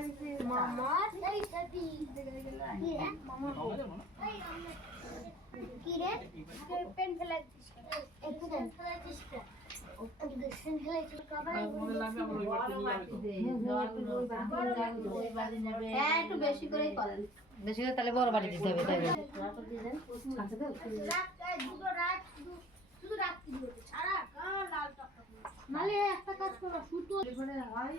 একটু বেশি করেই করেন, বেশি করে তাহলে বড় বাড়ি দিতে হবে। তাই নালে একটা কাজ করো, সুতো করে হয়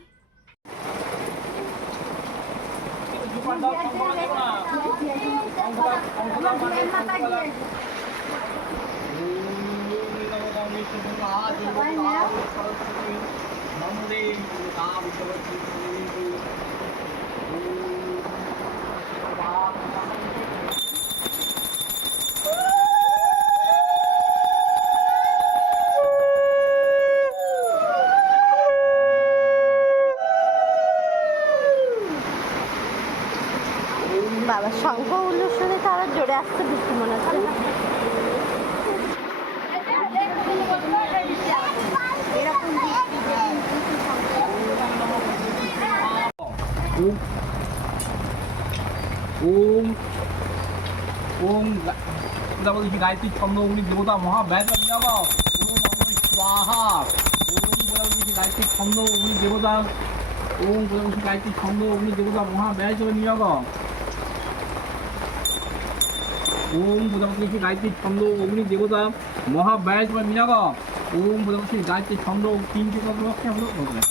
বাবা। শঙ্খ উল্লোর শুনে তো আরো জোরে আসতে বৃষ্টি মনে হচ্ছে। ওম ওম বলছি গায়ত্রী ছন্দ অগ্নি দেবতা মহাব্যাস ওম স্বাহা। ওম বলছি গায়ত্রী ছন্দ অগ্নি দেবতা। ওম বলছি গায়ত্রী ছন্দ অগ্নি দেবতা মহাব্যাস নিয়োগ। ওম বলছি গায়ত্রী ছন্দ অগ্নি দেবতা মহাব্যাস নিয়োগ। ওম বলছি গায়ত্রী ছন্দ তিনটি লক্ষ্যে হলো আসবে।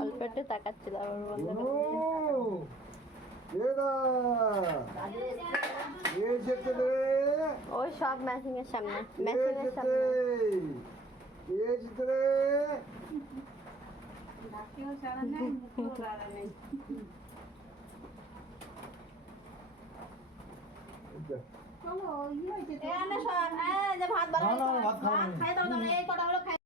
অল্প একটু তাকাচ্ছিল ওই সব ম্যাচিং এর সামনে, ম্যাচিং এর সামনে ভাত বানাই, ভাত খাই দাও, এই কটা হলো খাই।